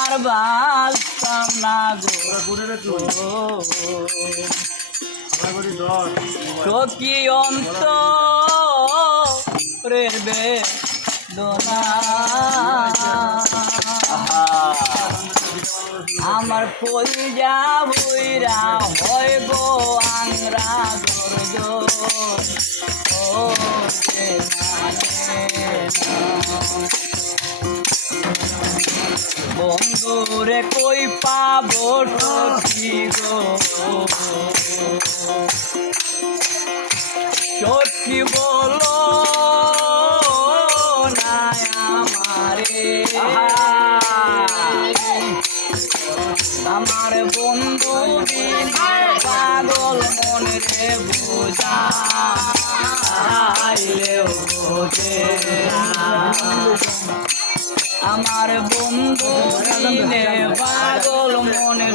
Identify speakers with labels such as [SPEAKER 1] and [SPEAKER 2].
[SPEAKER 1] আর না গো অন্ত রেবে দোনা আমার ফুল যা বইরা হয় গো। বন্ধুরে কই পাবো সখী গো সখী বলো না আমারে আমার বন্ধু পাগল মনে রে বোঝা। আমার বন্ধু বিনে পাগল মনে